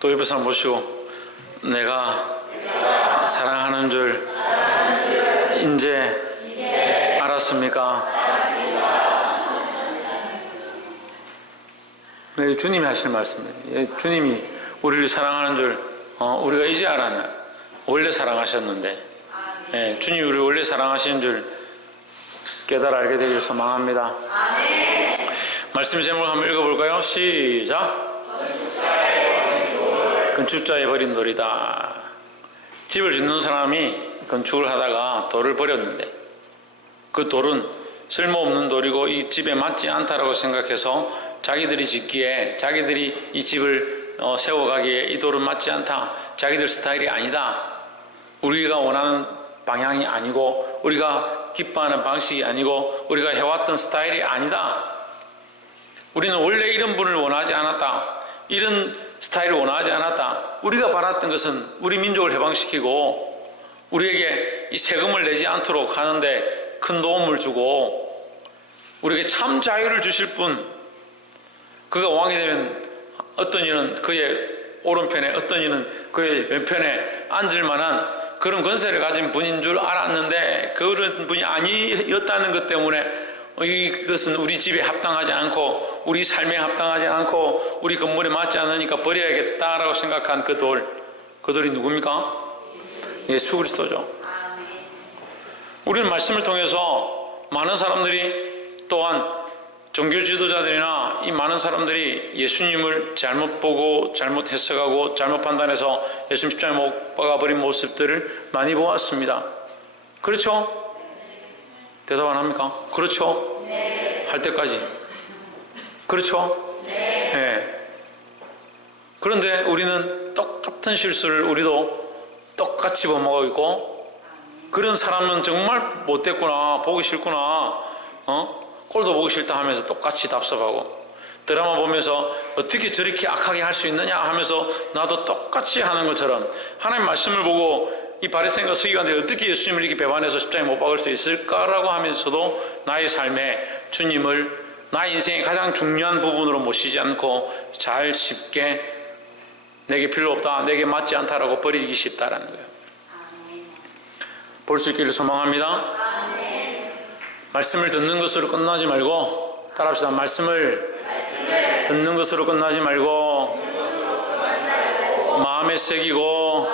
또 옆에 사람 보시고, 내가 사랑하는 줄 이제 알았습니까? 네, 주님이 하실 말씀이에요. 주님이 우리를 사랑하는 줄 우리가 이제 알았네. 원래 사랑하셨는데, 네, 주님이 우리를 원래 사랑하시는 줄 깨달아 알게 되기를 소망합니다. 말씀 제목을 한번 읽어볼까요? 시작. 건축자의 버린 돌이다. 집을 짓는 사람이 건축을 하다가 돌을 버렸는데, 그 돌은 쓸모없는 돌이고 이 집에 맞지 않다라고 생각해서 자기들이 짓기에, 자기들이 이 집을 세워가기에 이 돌은 맞지 않다, 자기들 스타일이 아니다, 우리가 원하는 방향이 아니고 우리가 기뻐하는 방식이 아니고 우리가 해왔던 스타일이 아니다, 우리는 원래 이런 분을 원하지 않았다, 이런 스타일을 원하지 않았다, 우리가 바랐던 것은 우리 민족을 해방시키고 우리에게 이 세금을 내지 않도록 하는데 큰 도움을 주고 우리에게 참 자유를 주실 분, 그가 왕이 되면 어떤 이는 그의 오른편에, 어떤 이는 그의 왼편에 앉을 만한 그런 권세를 가진 분인 줄 알았는데 그런 분이 아니었다는 것 때문에 이것은 우리 집에 합당하지 않고 우리 삶에 합당하지 않고 우리 건물에 맞지 않으니까 버려야겠다라고 생각한 그 돌이 누굽니까? 예수 그리스도죠. 우리는 말씀을 통해서 많은 사람들이, 또한 종교 지도자들이나 이 많은 사람들이 예수님을 잘못 보고 잘못 해석하고 잘못 판단해서 예수님 십자가에 못 박아버린 모습들을 많이 보았습니다. 그렇죠? 대답 안 합니까? 그렇죠? 네. 할 때까지. 그렇죠? 네. 네. 그런데 우리는 똑같은 실수를 우리도 똑같이 범하고 있고, 그런 사람은 정말 못됐구나, 보기 싫구나, 꼴도 보기 싫다 하면서 똑같이 답답하고, 드라마 보면서 어떻게 저렇게 악하게 할 수 있느냐 하면서 나도 똑같이 하는 것처럼 하나님 말씀을 보고 이 바리새인과 서기관들이 어떻게 예수님을 이렇게 배반해서 십자가에 못 박을 수 있을까라고 하면서도 나의 삶에 주님을 나의 인생의 가장 중요한 부분으로 모시지 않고 잘 쉽게 내게 필요 없다, 내게 맞지 않다라고 버리기 쉽다라는 거예요. 볼 수 있기를 소망합니다. 말씀을 듣는 것으로 끝나지 말고, 따라합시다. 말씀을 듣는 것으로 끝나지 말고 마음에 새기고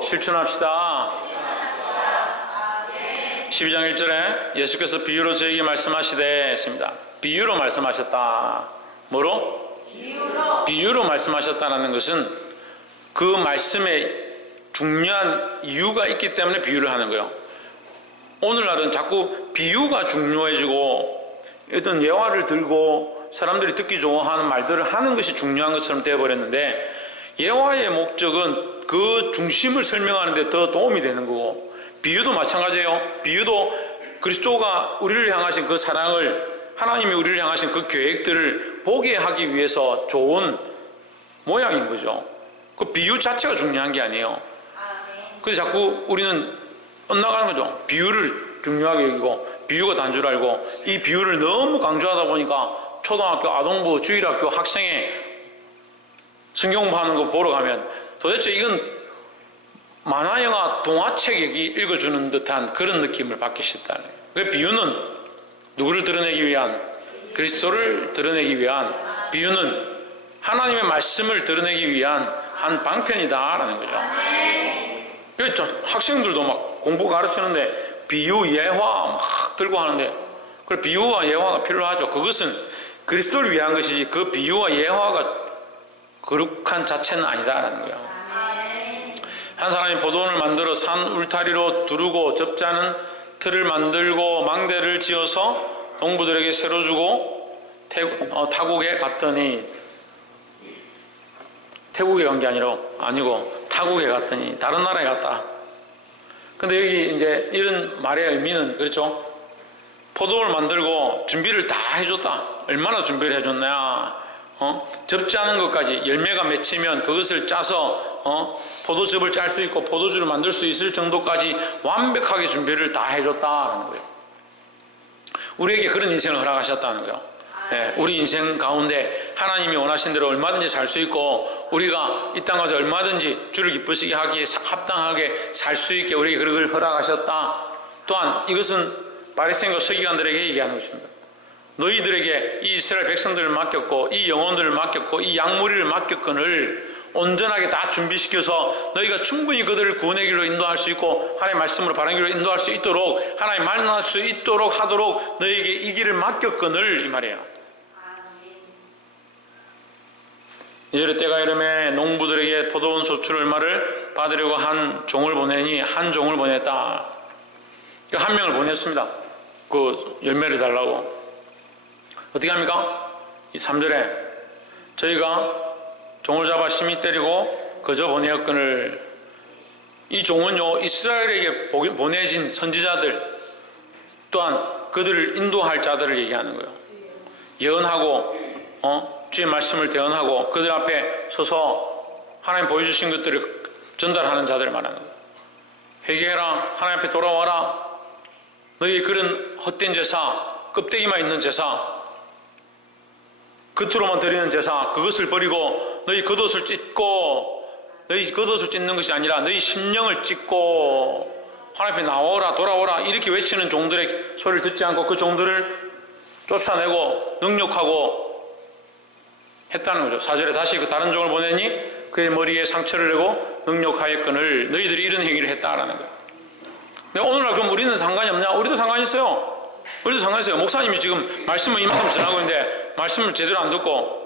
실천합시다. 12장 1절에 예수께서 비유로 저에게 말씀하시되 했습니다. 비유로 말씀하셨다. 뭐로? 비유로 말씀하셨다는 것은 그 말씀에 중요한 이유가 있기 때문에 비유를 하는 거예요. 오늘날은 자꾸 비유가 중요해지고 어떤 예화를 들고 사람들이 듣기 좋아하는 말들을 하는 것이 중요한 것처럼 되어버렸는데, 예화의 목적은 그 중심을 설명하는 데 더 도움이 되는 거고, 비유도 마찬가지예요. 비유도 그리스도가 우리를 향하신 그 사랑을, 하나님이 우리를 향하신 그 계획들을 보게 하기 위해서 좋은 모양인 거죠. 그 비유 자체가 중요한 게 아니에요. 그래서 자꾸 우리는 엇나가는 거죠. 비유를 중요하게 여기고 비유가 단줄 알고, 이 비유를 너무 강조하다 보니까 초등학교 아동부 주일학교 학생의 성경 공부하는 거 보러 가면 도대체 이건 만화영화 동화책 얘기 읽어주는 듯한 그런 느낌을 받기 쉽다는 거예요. 그 비유는 누구를 드러내기 위한? 그리스도를 드러내기 위한, 비유는 하나님의 말씀을 드러내기 위한 한 방편이다라는 거죠. 그래서 학생들도 막 공부 가르치는데 비유, 예화 막 들고 하는데, 그 비유와 예화가 필요하죠. 그것은 그리스도를 위한 것이지 그 비유와 예화가 거룩한 자체는 아니다라는 거예요. 한 사람이 포도원을 만들어 산 울타리로 두르고 접자는 틀을 만들고 망대를 지어서 농부들에게 새로 주고 타국에 갔더니, 태국에 간 게 아니고 타국에 갔더니 다른 나라에 갔다. 근데 여기 이제 이런 말의 의미는, 그렇죠? 포도를 만들고 준비를 다 해줬다. 얼마나 준비를 해줬냐. 접지 않은 것까지, 열매가 맺히면 그것을 짜서 포도즙을 짤 수 있고 포도주를 만들 수 있을 정도까지 완벽하게 준비를 다 해줬다는 거예요. 우리에게 그런 인생을 허락하셨다는 거예요. 우리 인생 가운데 하나님이 원하신 대로 얼마든지 살 수 있고 우리가 이 땅 가서 얼마든지 주를 기쁘시게 하기에 합당하게 살 수 있게 우리에게 그걸 허락하셨다. 또한 이것은 바리새인과 서기관들에게 얘기하는 것입니다. 너희들에게 이 이스라엘 백성들을 맡겼고 이 영혼들을 맡겼고 이 양무리를 맡겼거늘 온전하게 다 준비시켜서 너희가 충분히 그들을 구원의 길로 인도할 수 있고 하나님의 말씀으로 바른 길로 인도할 수 있도록 하나님 만날 수 있도록 하도록 너희에게 이 길을 맡겼거늘 이 말이에요. 이절에 때가 이름에 농부들에게 포도원 소출 얼마를 받으려고 한 종을 보내니 한 종을 보냈다. 한 명을 보냈습니다. 그 열매를 달라고. 어떻게 합니까? 이 3절에 저희가 종을 잡아 심히 때리고 그저 보내었거늘. 이 종은요 이스라엘에게 보내진 선지자들 또한 그들을 인도할 자들을 얘기하는 거예요. 예언하고 주의 말씀을 대언하고 그들 앞에 서서 하나님 보여주신 것들을 전달하는 자들을 말하는 거예요. 회개해라. 하나님 앞에 돌아와라. 너희 그런 헛된 제사, 껍데기만 있는 제사, 겉으로만 드리는 제사, 그것을 버리고 너희 겉옷을 찢고, 너희 겉옷을 찢는 것이 아니라 너희 심령을 찢고 하나님 앞에 나오라 돌아오라 이렇게 외치는 종들의 소리를 듣지 않고 그 종들을 쫓아내고 능욕하고 했다는 거죠. 4절에 다시 그 다른 종을 보내니 그의 머리에 상처를 내고 능욕하였거늘 너희들이 이런 행위를 했다라는 거예요. 근데 오늘날 그럼 우리는 상관이 없냐? 우리도 상관이 있어요. 우리도 상관이 있어요. 목사님이 지금 말씀을 이만큼 전하고 있는데 말씀을 제대로 안 듣고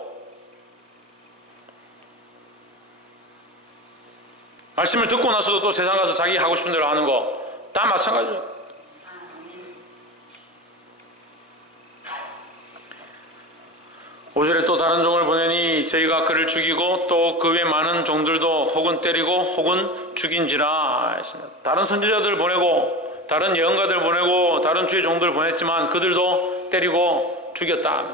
말씀을 듣고 나서도 또 세상 가서 자기 하고 싶은 대로 하는 거 다 마찬가지죠. 5절에 또 다른 종을 보내니 저희가 그를 죽이고 또 그 외 많은 종들도 혹은 때리고 혹은 죽인지라 했습니다. 다른 선지자들 보내고 다른 예언가들 보내고 다른 주의 종들을 보냈지만 그들도 때리고 죽였다.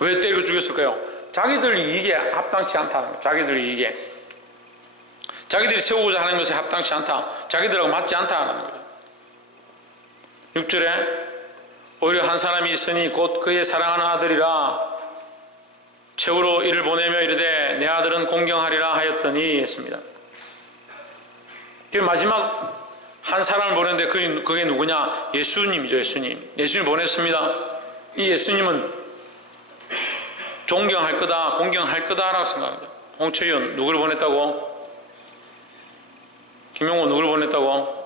왜 때리고 죽였을까요? 자기들 이익에 합당치 않다는 거예요. 자기들 이익에. 자기들이 세우고자 하는 것에 합당치 않다. 자기들하고 맞지 않다는 거예요. 6절에 오히려 한 사람이 있으니 곧 그의 사랑하는 아들이라 최후로 이를 보내며 이르되 내 아들은 공경하리라 하였더니 했습니다. 마지막 한 사람을 보냈는데 그게 누구냐? 예수님이죠. 예수님 보냈습니다. 이 예수님은 존경할 거다, 공경할 거다라고 생각합니다. 홍채윤 누구를 보냈다고? 김용호 누구를 보냈다고?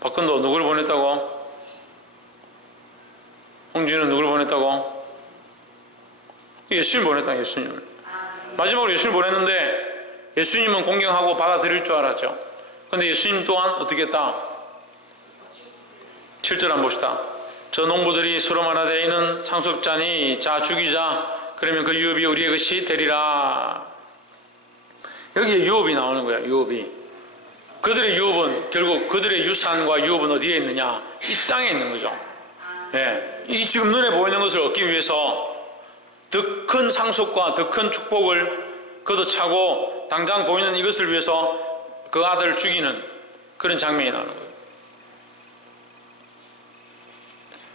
박근도 누구를 보냈다고? 홍진은 누구를 보냈다고? 예수님 보냈다. 예수님을. 마지막으로 예수님을 보냈는데 예수님은 공경하고 받아들일 줄 알았죠. 그런데 예수님 또한 어떻게 했다? 7절 한번 봅시다. 저 농부들이 서로 말하되 이는 상속자니 자 죽이자. 그러면 그 유업이 우리의 것이 되리라. 여기에 유업이 나오는 거야. 유업이. 그들의 유업은 결국 그들의 유산과 유업은 어디에 있느냐? 이 땅에 있는 거죠. 예. 이 지금 눈에 보이는 것을 얻기 위해서 더 큰 상속과 더 큰 축복을 걷어차고 당장 보이는 이것을 위해서 그 아들을 죽이는 그런 장면이 나오는 거예요.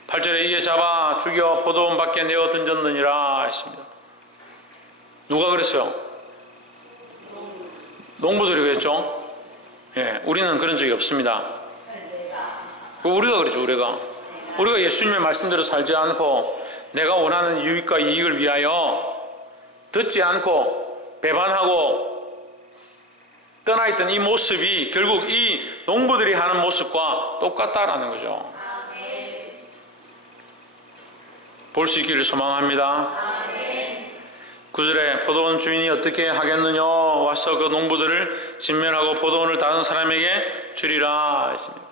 8절에 이에 잡아 죽여 포도원 밖에 내어 던졌느니라 했습니다. 누가 그랬어요? 농부들이 그랬죠? 예, 우리는 그런 적이 없습니다. 우리가 그랬죠. 우리가 예수님의 말씀대로 살지 않고 내가 원하는 유익과 이익을 위하여 듣지 않고 배반하고 떠나있던 이 모습이 결국 이 농부들이 하는 모습과 똑같다라는 거죠. 볼 수 있기를 소망합니다. 9절에 포도원 주인이 어떻게 하겠느냐? 와서 그 농부들을 진멸하고 포도원을 다른 사람에게 주리라 했습니다.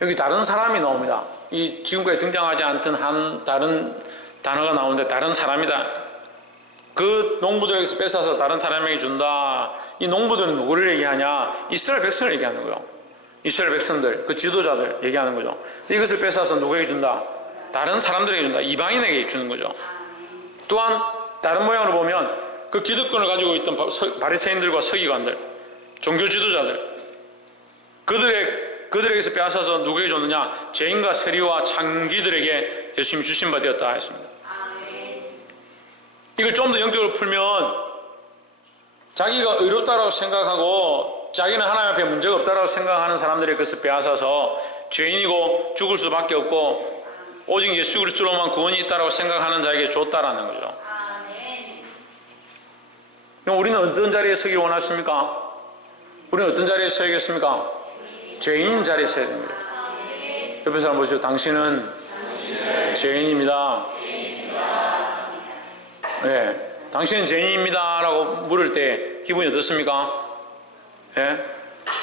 여기 다른 사람이 나옵니다. 이 지금까지 등장하지 않던 다른 단어가 나오는데 다른 사람이다. 그 농부들에게서 뺏어서 다른 사람에게 준다. 이 농부들은 누구를 얘기하냐? 이스라엘 백성을 얘기하는 거예요. 이스라엘 백성들, 그 지도자들 얘기하는 거죠. 이것을 뺏어서 누구에게 준다? 다른 사람들에게 준다. 이방인에게 주는 거죠. 또한 다른 모양으로 보면 그 기득권을 가지고 있던 바리새인들과 서기관들, 종교 지도자들, 그들의 그들에게서 빼앗아서 누구에게 줬느냐? 죄인과 세리와 창기들에게 예수님이 주신 바 되었다 했습니다. 이걸 좀 더 영적으로 풀면 자기가 의롭다라고 생각하고 자기는 하나님 앞에 문제가 없다라고 생각하는 사람들의 것을 빼앗아서 죄인이고 죽을 수밖에 없고 오직 예수 그리스도로만 구원이 있다라고 생각하는 자에게 줬다라는 거죠. 그럼 우리는 어떤 자리에 서기 원하십니까? 우리는 어떤 자리에 서야겠습니까? 죄인 자리에 서야 됩니다. 옆에 사람 보시고, 당신은 죄인입니다. 네. 당신은 죄인입니다 라고 물을 때 기분이 어떻습니까? 예?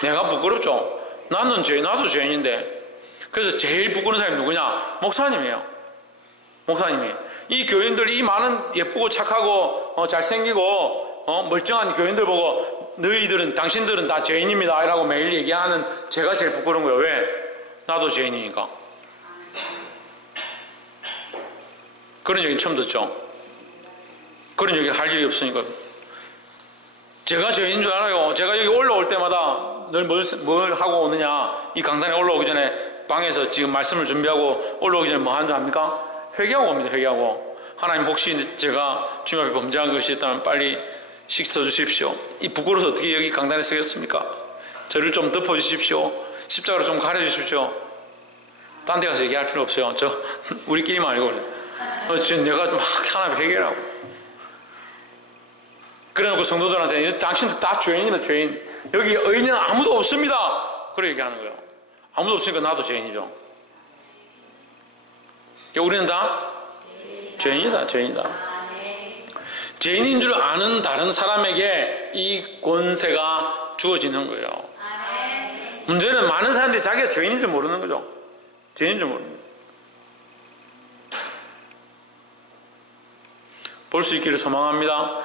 내가 부끄럽죠. 나도 죄인인데. 그래서 제일 부끄러운 사람이 누구냐? 목사님이에요. 목사님이. 이 교인들, 이 많은 예쁘고 착하고 잘생기고 멀쩡한 교인들 보고 당신들은 다 죄인입니다 라고 매일 얘기하는 제가 제일 부끄러운 거예요. 왜? 나도 죄인이니까. 그런 얘기 처음 듣죠. 그런 얘기를 할 일이 없으니까. 제가 죄인인 줄 알아요. 제가 여기 올라올 때마다 늘 뭘 하고 오느냐. 이 강단에 올라오기 전에 방에서 지금 말씀을 준비하고 올라오기 전에 뭐 하는 줄 압니까? 회개하고 옵니다. 회개하고. 하나님, 혹시 제가 주님 앞에 범죄한 것이 있다면 빨리 씻어 주십시오. 이 부끄러워서 어떻게 여기 강단에 서겠습니까? 저를 좀 덮어 주십시오. 십자가로 좀 가려 주십시오. 딴 데 가서 얘기할 필요 없어요. 우리끼리만 알고. 지금 내가 막 하나님 회개라고. 그래놓고 성도들한테 당신들 다 죄인이다, 죄인. 여기 의인은 아무도 없습니다. 그래 얘기하는 거예요. 아무도 없으니까 나도 죄인이죠. 우리는 다 죄인이다, 죄인이다. 죄인인 줄 아는 다른 사람에게 이 권세가 주어지는 거예요. 문제는 많은 사람들이 자기가 죄인인 줄 모르는 거죠. 죄인인 줄 모르는 거예요. 볼 수 있기를 소망합니다.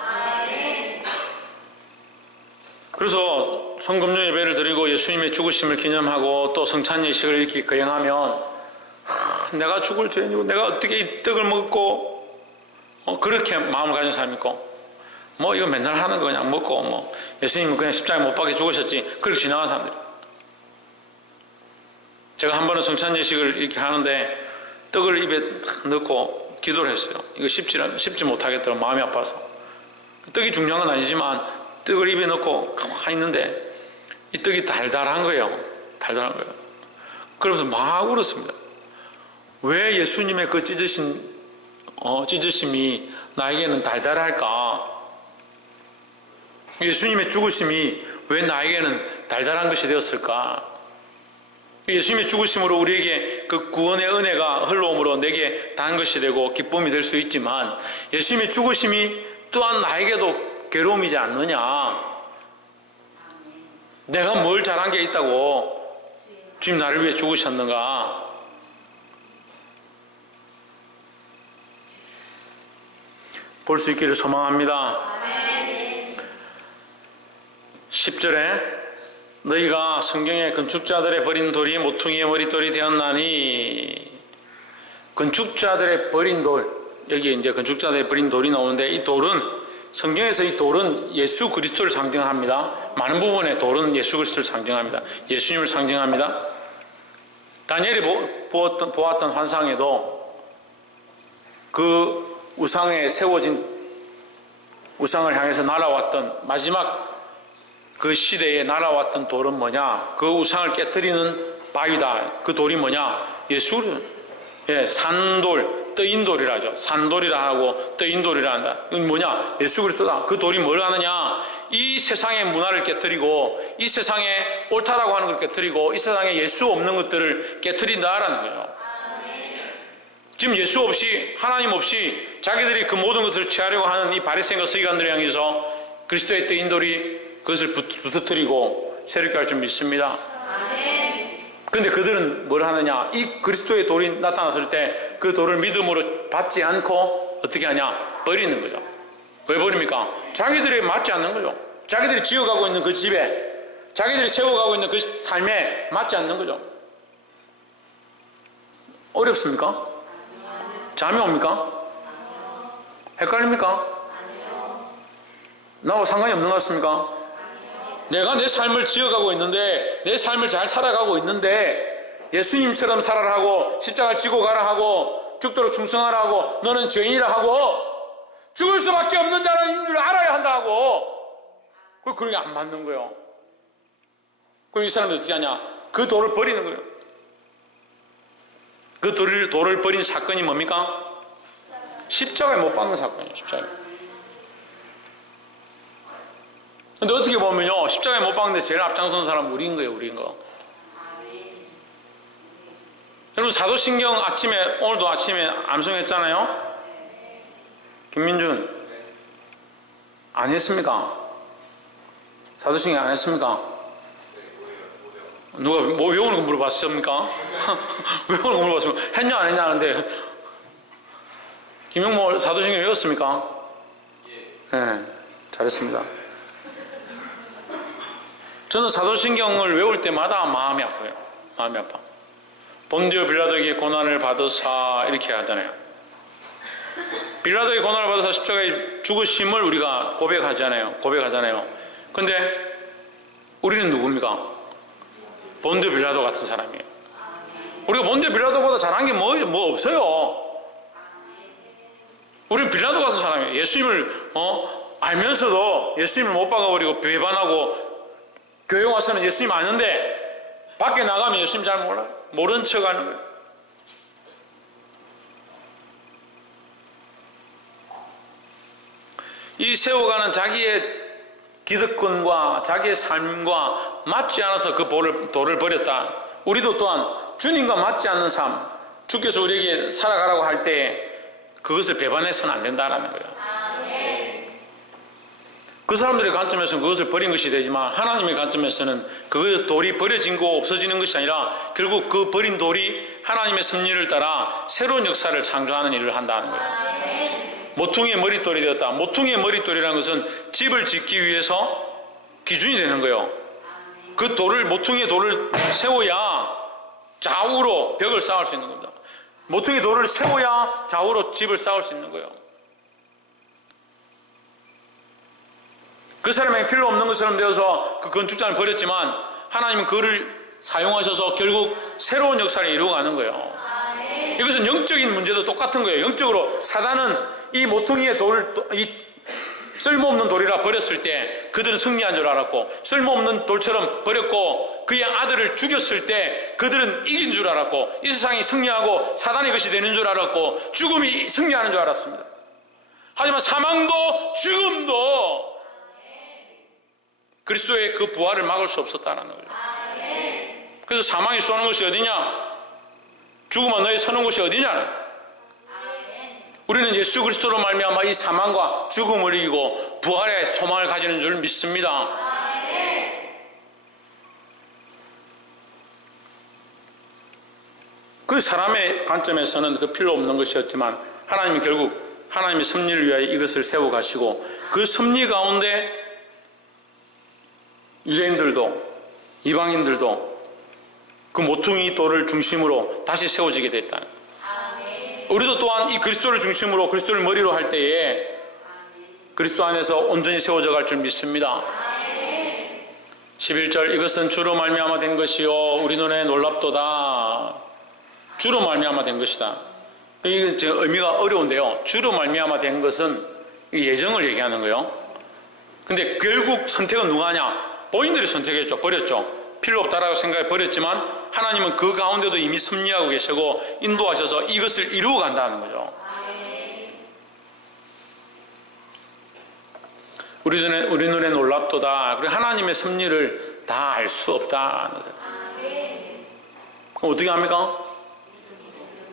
그래서 성금요 예배를 드리고 예수님의 죽으심을 기념하고 또 성찬 예식을 이렇게 거행하면 내가 죽을 죄인이고 내가 어떻게 이 떡을 먹고 그렇게 마음을 가진 사람이 있고 뭐 이거 맨날 하는 거 그냥 먹고 뭐 예수님은 그냥 십자가에 못 박혀 죽으셨지 그렇게 지나간 사람들. 제가 한 번은 성찬 예식을 이렇게 하는데 떡을 입에 넣고 기도를 했어요. 이거 씹지 못하겠더라고. 마음이 아파서. 떡이 중요한 건 아니지만 떡을 입에 넣고 가만히 있는데 이 떡이 달달한 거예요. 달달한 거예요. 그러면서 막 울었습니다. 왜 예수님의 그 찢으심이 나에게는 달달할까? 예수님의 죽으심이 왜 나에게는 달달한 것이 되었을까? 예수님의 죽으심으로 우리에게 그 구원의 은혜가 흘러옴으로 내게 단 것이 되고 기쁨이 될 수 있지만 예수님의 죽으심이 또한 나에게도 괴로움이지 않느냐? 내가 뭘 잘한 게 있다고 주님 나를 위해 죽으셨는가? 볼 수 있기를 소망합니다. 10절에 너희가 성경에 건축자들의 버린 돌이 모퉁이의 머릿돌이 되었나니, 건축자들의 버린 돌, 여기 이제 건축자들의 버린 돌이 나오는데 이 돌은 성경에서 이 돌은 예수 그리스도를 상징합니다. 많은 부분에 돌은 예수 그리스도를 상징합니다. 예수님을 상징합니다. 다니엘이 보았던 환상에도 그 우상에 세워진 우상을 향해서 날아왔던 마지막 그 시대에 날아왔던 돌은 뭐냐? 그 우상을 깨뜨리는 바위다. 그 돌이 뭐냐? 예수를, 산돌, 떠인돌이라 하죠. 산돌이라 하고 떠인돌이라 한다. 이건 뭐냐? 예수 그리스도다. 그 돌이 뭘 하느냐? 이 세상의 문화를 깨뜨리고 이 세상에 옳다라고 하는 걸 깨뜨리고 이 세상에 예수 없는 것들을 깨뜨린다라는 거죠. 지금 예수 없이, 하나님 없이 자기들이 그 모든 것을 취하려고 하는 이 바리새인과 서기관들을 향해서 그리스도의 떠인돌이 그것을 부서뜨리고 세력게 할 줄 믿습니다. 그런데 그들은 뭘 하느냐? 이 그리스도의 돌이 나타났을 때 그 돌을 믿음으로 받지 않고 어떻게 하냐? 버리는 거죠. 왜 버립니까? 자기들이 맞지 않는 거죠. 자기들이 지어가고 있는 그 집에, 자기들이 세워가고 있는 그 삶에 맞지 않는 거죠. 어렵습니까? 잠이 옵니까? 헷갈립니까? 나하고 상관이 없는 것 같습니까? 내가 내 삶을 지어가고 있는데, 내 삶을 잘 살아가고 있는데, 예수님처럼 살아라 하고, 십자가를 지고 가라 하고, 죽도록 충성하라 하고, 너는 죄인이라 하고, 죽을 수밖에 없는 자라는 줄 알아야 한다 하고, 그런 게 안 맞는 거예요. 그럼 이 사람이 어떻게 하냐? 그 돌을 버리는 거예요. 그 돌을 버린 사건이 뭡니까? 십자가에 못 박는 사건이에요. 십자가에. 근데 어떻게 보면요, 십자가에 못 박는데 제일 앞장선 사람은 우리인 거예요. 우리인 거. 여러분, 사도신경 오늘도 아침에 암송했잖아요. 김민준 안 했습니까? 사도신경 안 했습니까? 누가 뭐 외우는 거 물어봤습니까? 외우는 거 물어봤습니까? 했냐 안 했냐 하는데, 김영모 사도신경 외웠습니까? 네, 잘했습니다. 저는 사도신경을 외울 때마다 마음이 아파요. 마음이 아파. 본디오 빌라도에게 고난을 받으사, 이렇게 하잖아요. 빌라도에게 고난을 받으사 십자가에 죽으심을 우리가 고백하잖아요. 근데 우리는 누굽니까? 본디오 빌라도 같은 사람이에요. 우리가 본디오 빌라도보다 잘한 게 뭐 없어요. 우리는 빌라도 같은 사람이에요. 예수님을 알면서도 예수님을 못 박아버리고 배반하고, 교회 와서는 예수님 아는데 밖에 나가면 예수님 잘 몰라요. 모른 척 하는 거예요. 이 세워가는 자기의 기득권과 자기의 삶과 맞지 않아서 그 돌을 버렸다. 우리도 또한 주님과 맞지 않는 삶, 주께서 우리에게 살아가라고 할 때 그것을 배반해서는 안 된다라는 거예요. 그 사람들의 관점에서는 그것을 버린 것이 되지만, 하나님의 관점에서는 그 돌이 버려진 거 없어지는 것이 아니라 결국 그 버린 돌이 하나님의 섭리를 따라 새로운 역사를 창조하는 일을 한다는 거예요. 모퉁이의 머릿돌이 되었다. 모퉁이의 머릿돌이라는 것은 집을 짓기 위해서 기준이 되는 거예요. 그 모퉁이의 돌을 세워야 좌우로 벽을 쌓을 수 있는 겁니다. 모퉁이 돌을 세워야 좌우로 집을 쌓을 수 있는 거예요. 그 사람에게 필요 없는 것처럼 되어서 그 건축자를 버렸지만, 하나님은 그를 사용하셔서 결국 새로운 역사를 이루어가는 거예요. 이것은 영적인 문제도 똑같은 거예요. 영적으로 사단은 이 모퉁이의 이 쓸모없는 돌이라 버렸을 때 그들은 승리한 줄 알았고, 쓸모없는 돌처럼 버렸고 그의 아들을 죽였을 때 그들은 이긴 줄 알았고, 이 세상이 승리하고 사단이 것이 되는 줄 알았고, 죽음이 승리하는 줄 알았습니다. 하지만 사망도 죽음도 그리스도의 그 부활을 막을 수 없었다는 거죠. 그래서 사망이 쏘는 것이 어디냐? 죽음은 너희 서는 곳이 어디냐? 우리는 예수 그리스도로 말미암아 이 사망과 죽음을 이기고 부활의 소망을 가지는 줄 믿습니다. 그 사람의 관점에서는 그 필요 없는 것이었지만, 하나님이 결국 하나님의 섭리를 위하여 이것을 세워가시고, 그 섭리 가운데 유대인들도 이방인들도 그 모퉁이 돌을 중심으로 다시 세워지게 됐다. 우리도 또한 이 그리스도를 중심으로, 그리스도를 머리로 할 때에 그리스도 안에서 온전히 세워져 갈 줄 믿습니다. 11절, 이것은 주로 말미암아 된 것이요 우리 눈에 놀랍도다. 주로 말미암아 된 것이다. 이게 의미가 어려운데요, 주로 말미암아 된 것은 예정을 얘기하는 거예요. 근데 결국 선택은 누가 하냐? 본인들이 선택했죠. 버렸죠. 필요 없다라고 생각해 버렸지만, 하나님은 그 가운데도 이미 섭리하고 계시고 인도하셔서 이것을 이루어 간다는 거죠. 우리 눈에 놀랍도다. 그리고 하나님의 섭리를 다 알 수 없다는 거죠. 그럼 어떻게 합니까?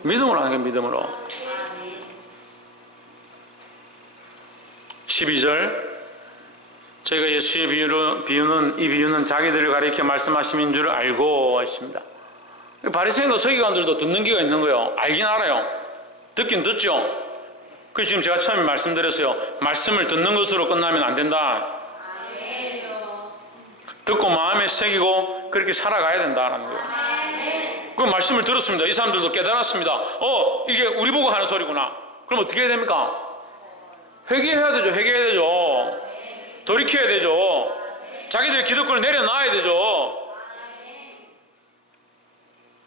믿음으로 하는 거예요. 믿음으로. 12절, 저희가 예수의 이 비유는 자기들을 가리켜 말씀하심인 줄 알고 있습니다. 바리새인과 서기관들도 듣는 귀가 있는 거예요. 알긴 알아요. 듣긴 듣죠. 그래서 지금 제가 처음에 말씀드렸어요. 말씀을 듣는 것으로 끝나면 안 된다. 듣고 마음에 새기고 그렇게 살아가야 된다는 거예요. 그 말씀을 들었습니다. 이 사람들도 깨달았습니다. 이게 우리 보고 하는 소리구나. 그럼 어떻게 해야 됩니까? 회개해야 되죠. 돌이켜야 되죠. 자기들의 기득권을 내려놔야 되죠.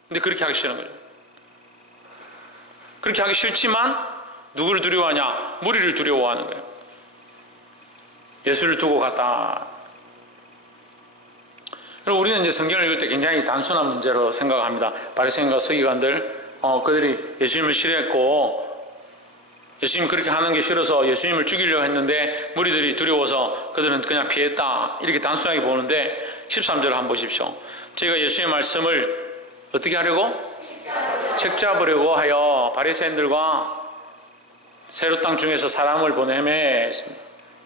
근데 그렇게 하기 싫은 거죠. 그렇게 하기 싫지만 누구를 두려워하냐? 무리를 두려워하는 거예요. 예수를 두고 갔다. 그리고 우리는 이제 성경을 읽을 때 굉장히 단순한 문제로 생각합니다. 바리새인과 서기관들, 그들이 예수님을 싫어했고 예수님 그렇게 하는 게 싫어서 예수님을 죽이려고 했는데 무리들이 두려워서 그들은 그냥 피했다. 이렇게 단순하게 보는데 13절을 한번 보십시오. 저희가 예수의 말씀을 어떻게 하려고? 책잡으려고 하여 바리새인들과 세로 땅 중에서 사람을 보내매.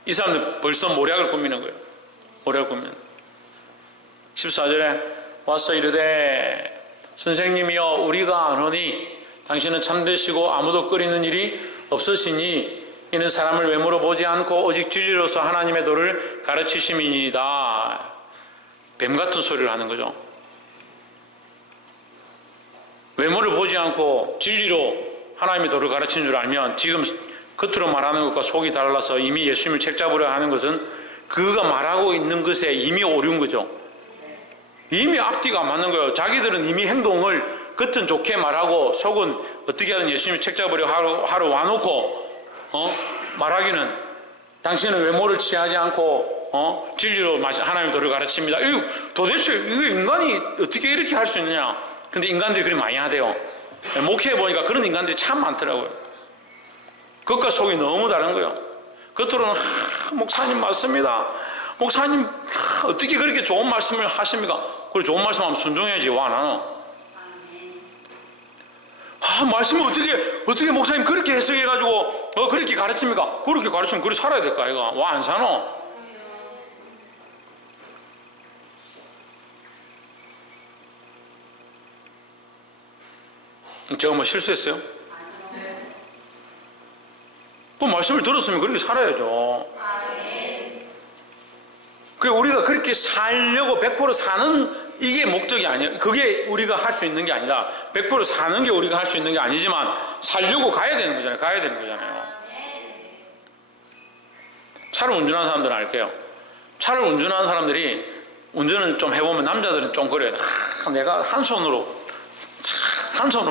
이 사람들 벌써 모략을 꾸미는 거예요. 모략을 꾸미는 거예요. 14절에 와서 이르되 선생님이여 우리가 아노니 당신은 참되시고 아무도 끓이는 일이 없으시니 이는 사람을 외모로 보지 않고 오직 진리로서 하나님의 도를 가르치심이니이다. 뱀 같은 소리를 하는 거죠. 외모를 보지 않고 진리로 하나님의 도를 가르치는 줄 알면 지금 겉으로 말하는 것과 속이 달라서 이미 예수님을 책잡으려 하는 것은 그가 말하고 있는 것에 이미 오류인 거죠. 이미 앞뒤가 안 맞는 거예요. 자기들은 이미 행동을 겉은 좋게 말하고 속은 어떻게 하든 예수님을 책잡으려 하러 와놓고 말하기는 당신은 외모를 취하지 않고 진리로 하나님의 도를 가르칩니다. 도대체 이거 인간이 어떻게 이렇게 할 수 있느냐. 근데 인간들이 그리 많이 하대요. 목회해보니까 그런 인간들이 참 많더라고요. 겉과 속이 너무 다른 거예요. 겉으로는 목사님 맞습니다. 목사님 어떻게 그렇게 좋은 말씀을 하십니까? 그래 좋은 말씀하면 순종해야지. 와 나는 말씀을 어떻게 목사님 그렇게 해석해가지고 그렇게 가르칩니까? 그렇게 가르치면 그렇게 살아야 될까 아이가? 와 안 사노? 제가 뭐 실수했어요? 또 말씀을 들었으면 그렇게 살아야죠. 그래 우리가 그렇게 살려고 100% 사는 이게 목적이 아니에요. 그게 우리가 할 수 있는 게 아니라 100% 사는 게 우리가 할 수 있는 게 아니지만 살려고 가야 되는 거잖아요. 가야 되는 거잖아요. 차를 운전하는 사람들은 알게요. 차를 운전하는 사람들이 운전을 좀 해보면 남자들은 좀 그래요. 내가 한 손으로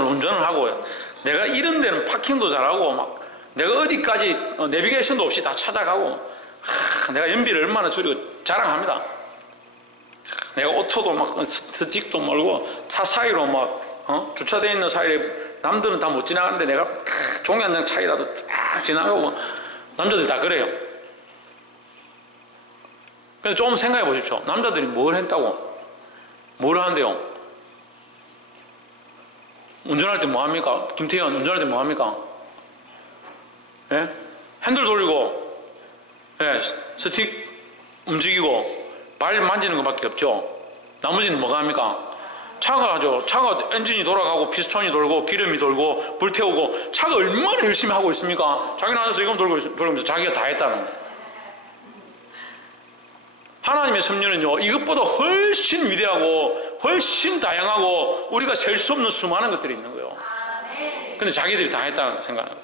운전을 하고 내가 이런 데는 파킹도 잘하고 막 내가 어디까지 내비게이션도 없이 다 찾아가고 내가 연비를 얼마나 줄이고 자랑합니다. 내가 오토도 막 스틱도 몰고 차 사이로 막 주차되어 있는 사이에 남들은 다 못 지나가는데 내가 종이 한 장 차이라도 쫙 지나가고 남자들이 다 그래요. 근데 좀 생각해 보십시오. 남자들이 뭘 했다고? 뭘 하는데요? 운전할 때 뭐 합니까? 김태현 운전할 때 뭐 합니까? 예? 핸들 돌리고 예, 스틱 움직이고 발 만지는 것밖에 없죠. 나머지는 뭐가 합니까? 차가 엔진이 돌아가고 피스톤이 돌고 기름이 돌고 불 태우고 차가 얼마나 열심히 하고 있습니까? 자기는 앉아서 이건 돌면서 자기가 다 했다는 거예요. 하나님의 섭리는요 이것보다 훨씬 위대하고 훨씬 다양하고 우리가 셀 수 없는 수많은 것들이 있는 거예요. 근데 자기들이 다 했다는 생각하는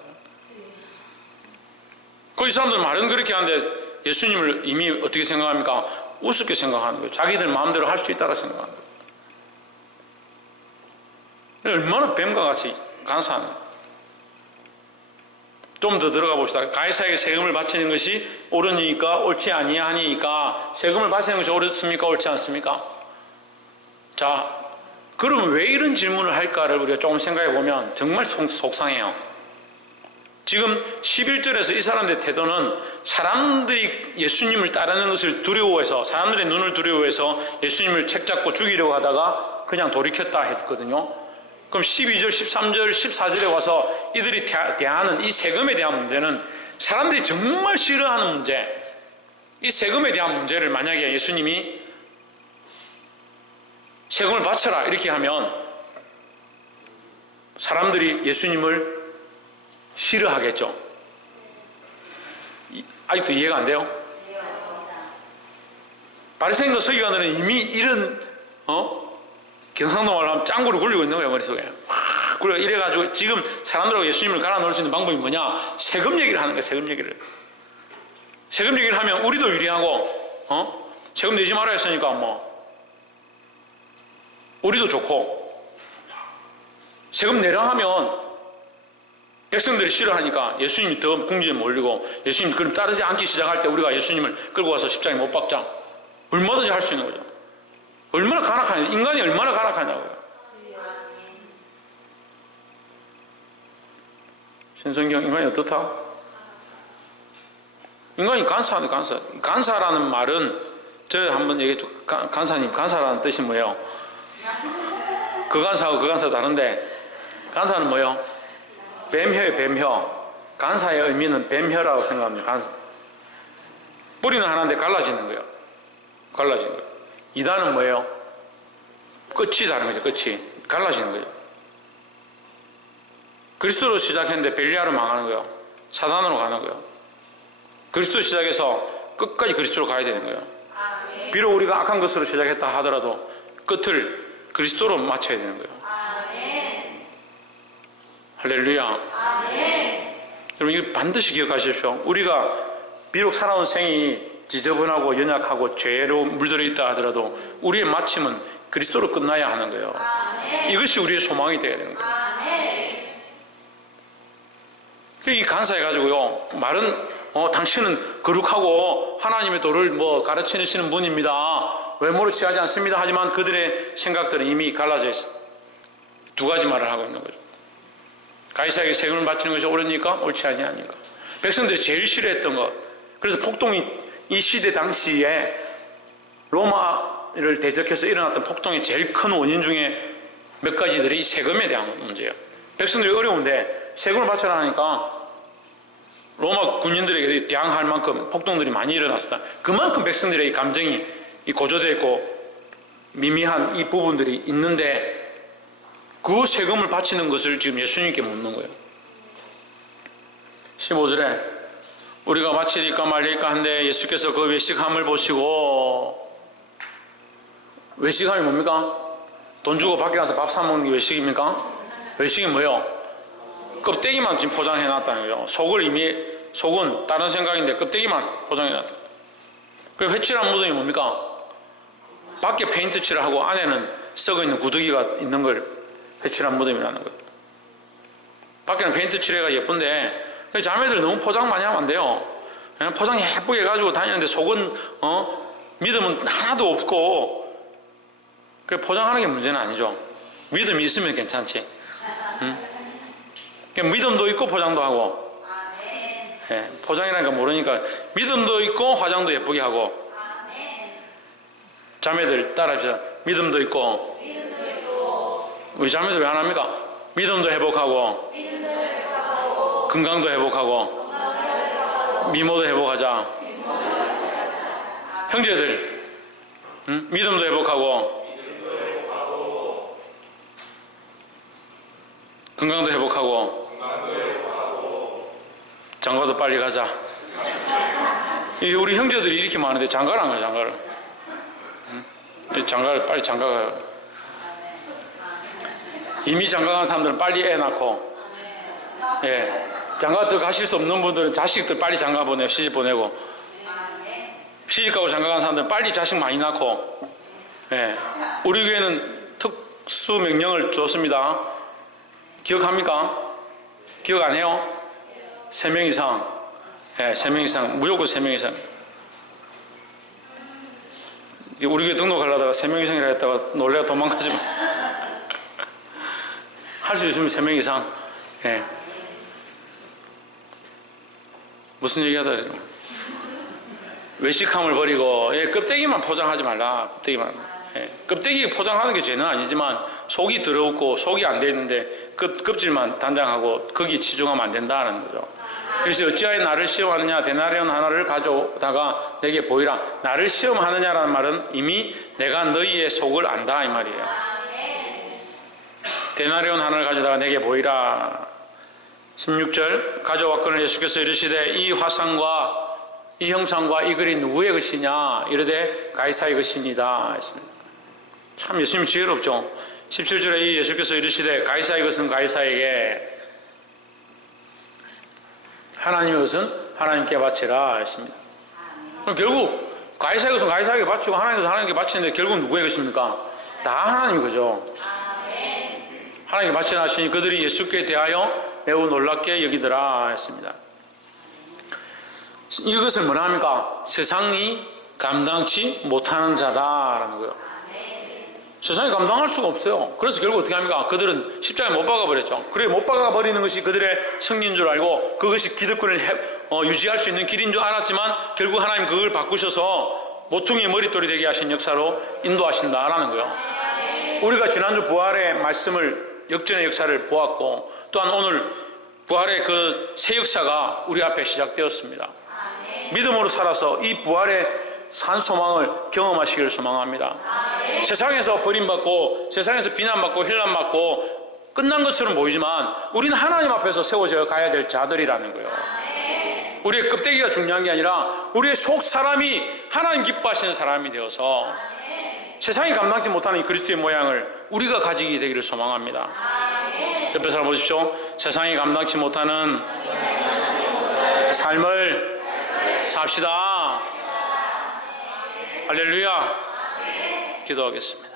거예요. 이 사람들 말은 그렇게 하는데 예수님을 이미 어떻게 생각합니까? 우습게 생각하는 거예요. 자기들 마음대로 할 수 있다고 생각하는 거예요. 얼마나 뱀과 같이 간사한 거예요. 좀 더 들어가 봅시다. 가이사에게 세금을 바치는 것이 옳으니까 옳지 아니하니까 세금을 바치는 것이 옳습니까? 옳지 않습니까? 자, 그러면 왜 이런 질문을 할까를 우리가 조금 생각해 보면 정말 속상해요. 지금 11절에서 이 사람들의 태도는 사람들이 예수님을 따르는 것을 두려워해서 사람들의 눈을 두려워해서 예수님을 책잡고 죽이려고 하다가 그냥 돌이켰다 했거든요. 그럼 12절, 13절, 14절에 와서 이들이 대하는 이 세금에 대한 문제는 사람들이 정말 싫어하는 문제, 이 세금에 대한 문제를 만약에 예수님이 세금을 바쳐라 이렇게 하면 사람들이 예수님을 싫어하겠죠. 아직도 이해가 안 돼요? 바리새인과 서기관들은 이미 이런 경상도 말로 하면 짱구를 굴리고 있는 거예요. 머릿속에 굴려 이래가지고 지금 사람들하고 예수님을 갈아 넣을 수 있는 방법이 뭐냐? 세금 얘기를 하는 거예요. 세금 얘기를 하면 우리도 유리하고 세금 내지 말아야 했으니까 뭐 우리도 좋고, 세금 내라 하면 백성들이 싫어하니까 예수님이 더 궁지에 몰리고, 예수님이 그럼 따르지 않기 시작할 때 우리가 예수님을 끌고 가서 십자가에 못 박자, 얼마든지 할 수 있는 거죠. 얼마나 간악하냐, 인간이 얼마나 간악하냐고요. 신성경, 인간이 어떻다? 인간이 간사하네, 간사. 간사라는 말은, 제가 한번 얘기했죠. 간사님, 간사라는 뜻이 뭐예요? 그 간사하고 그 간사 다른데, 간사는 뭐예요? 뱀혀예요, 뱀혀. 간사의 의미는 뱀혀라고 생각합니다. 간사. 뿌리는 하나인데 갈라지는 거예요. 갈라지는 거예요. 이단은 뭐예요? 끝이 다른 거죠, 끝이. 갈라지는 거죠. 그리스도로 시작했는데 벨리아로 망하는 거예요. 사단으로 가는 거예요. 그리스도 시작해서 끝까지 그리스도로 가야 되는 거예요. 비록 우리가 악한 것으로 시작했다 하더라도 끝을 그리스도로 맞춰야 되는 거예요. 할렐루야. 여러분, 이거 반드시 기억하십시오. 우리가 비록 살아온 생이 지저분하고 연약하고 죄로 물들어 있다 하더라도 우리의 마침은 그리스도로 끝나야 하는 거예요. 이것이 우리의 소망이 되어야 되는 거예요. 이 간사해가지고요, 말은 당신은 거룩하고 하나님의 도를 가르치시는 분입니다, 외모로 취하지 않습니다 하지만 그들의 생각들은 이미 갈라져 있어요. 두 가지 말을 하고 있는 거죠. 가이사에게 세금을 바치는 것이 옳으니까 옳지 아니하니까. 백성들이 제일 싫어했던 것, 그래서 폭동이 이 시대 당시에 로마를 대적해서 일어났던 폭동의 제일 큰 원인 중에 몇 가지들이 이 세금에 대한 문제예요. 백성들이 어려운데 세금을 바쳐라 하니까 로마 군인들에게 대항할 만큼 폭동들이 많이 일어났었다. 그만큼 백성들의 이 감정이 고조되어 있고 미미한 이 부분들이 있는데, 그 세금을 바치는 것을 지금 예수님께 묻는 거예요. 15절에 우리가 바치리까 말릴까 한데 예수께서 그 외식함을 보시고, 외식함이 뭡니까? 돈 주고 밖에 가서 밥 사 먹는 게 외식입니까? 외식이 뭐예요? 껍데기만 지금 포장해 놨다는 거예요. 속은 다른 생각인데 껍데기만 포장해 놨다. 그리고 회칠한 무덤이 뭡니까? 밖에 페인트 칠을 하고 안에는 썩어 있는 구더기가 있는 걸 회칠한 무덤이라는 거예요. 밖에는 페인트 칠해가 예쁜데, 자매들 너무 포장 많이 하면 안 돼요. 포장 예쁘게 해가지고 다니는데 속은 믿음은 하나도 없고, 그래 포장하는 게 문제는 아니죠. 믿음이 있으면 괜찮지. 믿음도 있고 포장도 하고, 포장이라니까 모르니까 믿음도 있고 화장도 예쁘게 하고. 자매들 따라합시다. 믿음도 있고. 우리 자매들 왜 안 합니까? 믿음도 회복하고, 건강도 회복하고, 미모도 회복하자. 형제들, 믿음도 회복하고, 건강도 회복하고, 장가도 빨리 가자. 우리 형제들이 이렇게 많은데 장가를 안 가요, 장가를. 장가를 빨리 장가가요. 이미 장가간 사람들은 빨리 애 낳고, 장가 더 가실 수 없는 분들은 자식들 빨리 장가 보내고, 시집 보내고, 시집 가고 장가간 사람들은 빨리 자식 많이 낳고. 우리 교회는 특수 명령을 줬습니다. 기억합니까? 기억 안 해요? 3명 이상. 3명 이상. 무조건 3명 이상. 우리 교회 등록하려다가 3명 이상이라 했다가 놀래가 도망가지 마. 할 수 있으면 3명 이상. 무슨 얘기 하다 그러죠? 외식함을 버리고, 껍데기만 포장하지 말라. 껍데기만. 껍데기 포장하는 게 죄는 아니지만 속이 더럽고 속이 안 돼 있는데 껍질만 단장하고 거기 치중하면 안 된다는 거죠. 그래서 어찌하여 나를 시험하느냐, 데나리온 하나를 가져다가 내게 보이라. 나를 시험하느냐라는 말은 이미 내가 너희의 속을 안다 이 말이에요. 데나리온 하나를 가져다가 내게 보이라. 16절 가져왔거늘 예수께서 이르시되 이 화상과 이 형상과 이 글이 누구의 것이냐 이르되 가이사의 것입니다 했습니다. 참 예수님 지혜롭죠. 17절에 이 예수께서 이르시되 가이사의 것은 가이사에게, 하나님의 것은 하나님께 바치라 했습니다. 그럼 결국 가이사의 것은 가이사에게 바치고 하나님의 것은 하나님께 바치는데 결국은 누구의 것입니까? 다 하나님의 거죠. 하나님께 바치라 하시니 그들이 예수께 대하여 매우 놀랍게 여기더라 했습니다. 이것을 뭐라 합니까? 세상이 감당치 못하는 자다라는 거예요. 세상이 감당할 수가 없어요. 그래서 결국 어떻게 합니까? 그들은 십자가에 못 박아버렸죠. 그래 못 박아버리는 것이 그들의 승리인 줄 알고 그것이 기득권을 유지할 수 있는 길인 줄 알았지만 결국 하나님 그걸 바꾸셔서 모퉁이의 머릿돌이 되게 하신 역사로 인도하신다라는 거예요. 우리가 지난주 부활의 말씀을 역전의 역사를 보았고 또한 오늘 부활의 그 새 역사가 우리 앞에 시작되었습니다. 믿음으로 살아서 이 부활의 산 소망을 경험하시기를 소망합니다. 세상에서 버림받고 세상에서 비난받고 힐난받고 끝난 것처럼 보이지만 우리는 하나님 앞에서 세워져 가야 될 자들이라는 거예요. 우리의 껍데기가 중요한 게 아니라 우리의 속 사람이 하나님 기뻐하시는 사람이 되어서 세상이 감당치 못하는 이 그리스도의 모양을 우리가 가지게 되기를 소망합니다. 옆에 사람 보십시오. 세상이 감당치 못하는 삶을 삽시다. 할렐루야. 기도하겠습니다.